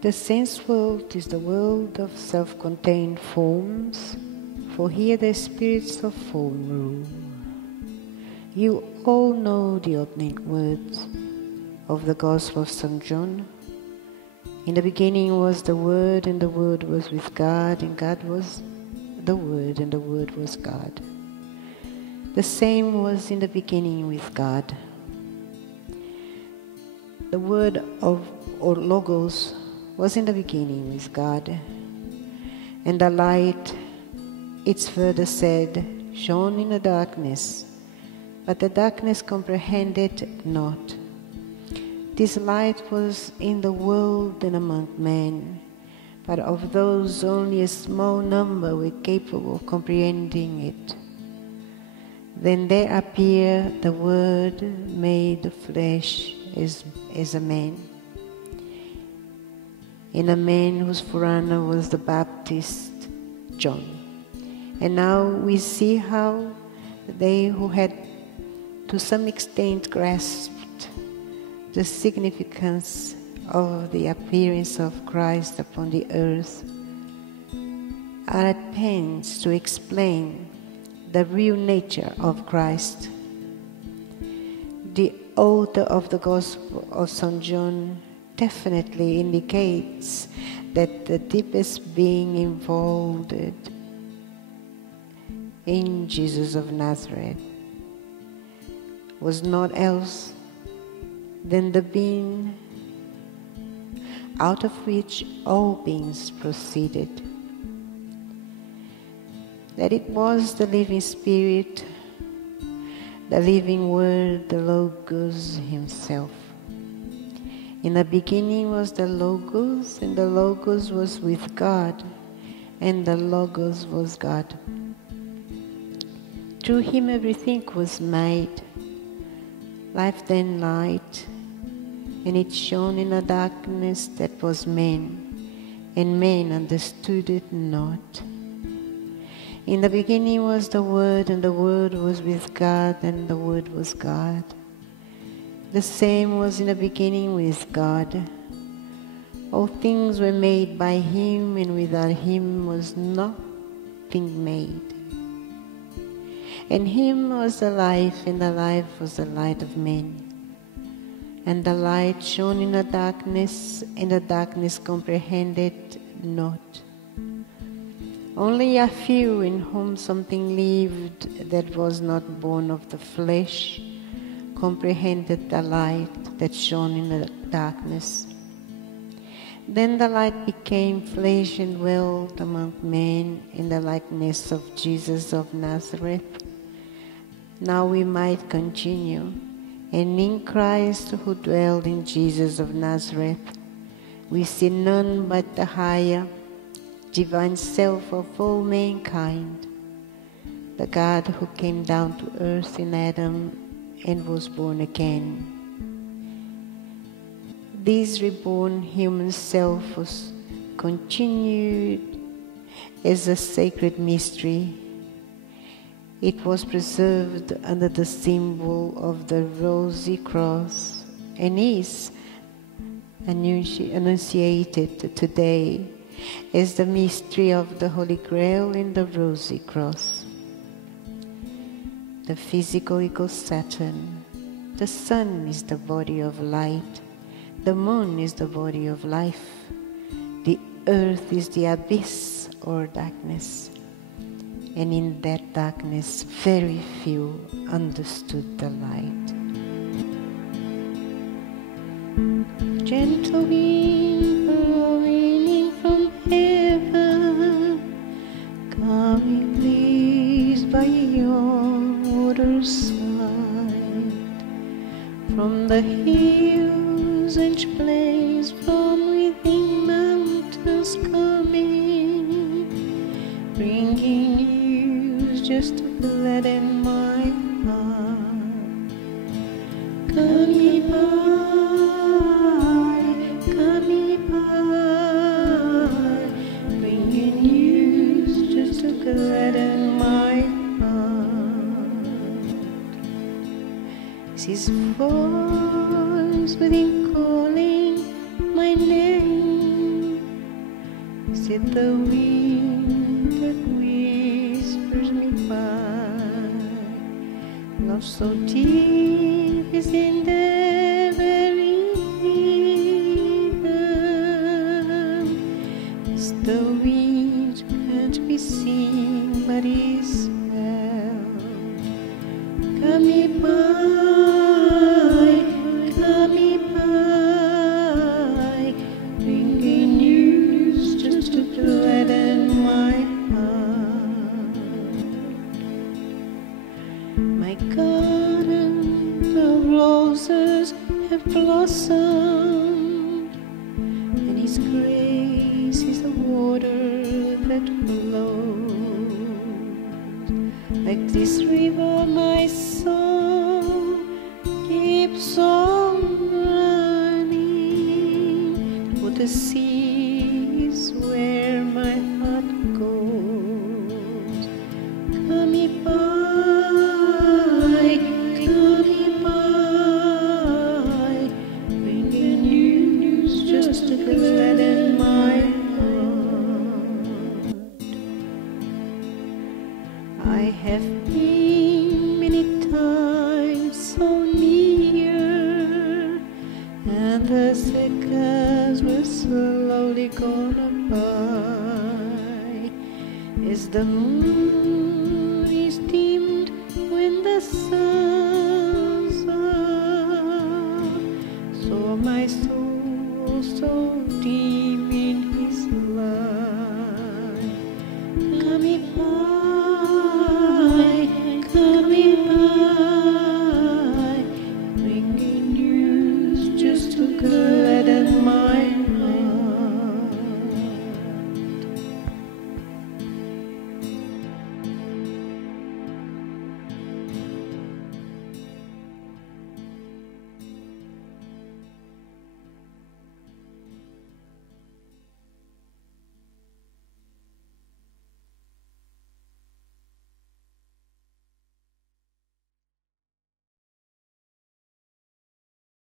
The sense world is the world of self-contained forms, for here the spirits of form rule. You all know the opening words of the Gospel of St. John. In the beginning was the Word, and the Word was with God, and God was the Word, and the Word was God. The same was in the beginning with God. The word or Logos was in the beginning with God, and the light, it's further said, shone in the darkness, but the darkness comprehended not. This light was in the world and among men, but of those only a small number were capable of comprehending it. Then there appeared the Word made flesh as a man, and a man whose forerunner was the Baptist John. And now we see how they who had to some extent grasped the significance of the appearance of Christ upon the earth are at pains to explain the real nature of Christ. The author of the Gospel of St. John definitely indicates that the deepest being involved in Jesus of Nazareth was not else than the being out of which all beings proceeded. That it was the living Spirit, the living Word, the Logos himself. In the beginning was the Logos, and the Logos was with God, and the Logos was God. Through him everything was made. Life then light, and it shone in a darkness that was man, and men understood it not. In the beginning was the Word, and the Word was with God, and the Word was God. The same was in the beginning with God. All things were made by him, and without him was nothing made. In him was the life, and the life was the light of men. And the light shone in the darkness, and the darkness comprehended not. Only a few in whom something lived that was not born of the flesh comprehended the light that shone in the darkness. Then the light became flesh and dwelt among men in the likeness of Jesus of Nazareth. Now we might continue, and in Christ who dwelled in Jesus of Nazareth, we see none but the higher, divine self of all mankind, the God who came down to earth in Adam and was born again. This reborn human self was continued as a sacred mystery. It was preserved under the symbol of the rosy cross and is annunciated today as the mystery of the Holy Grail in the rosy cross. The physical equals Saturn. The sun is the body of light. The moon is the body of life. The earth is the abyss or darkness. And in that darkness, very few understood the light. Gentle wind blowing in from heaven, coming pleased by your waterside, from the hills and plains, from within mountains coming, bringing news just to gladden my heart. Come ye by, bringing news just to gladden my heart. His voice voice within calling my name? Is it the wind that whispers me by? Love so deep is in the very rhythm. It's the wind can't be seen but is felt. Come me by, bringing news just to gladden my heart. My garden of roses have blossomed, and His grace is the water that flows. Like this river, my soul keeps on running, for the sea is where my heart goes. Come me by, bringing news just to gladden my heart. I have been many times so near, and the seconds were slowly gone by, as the moon is dimmed when the sun's up. So my soul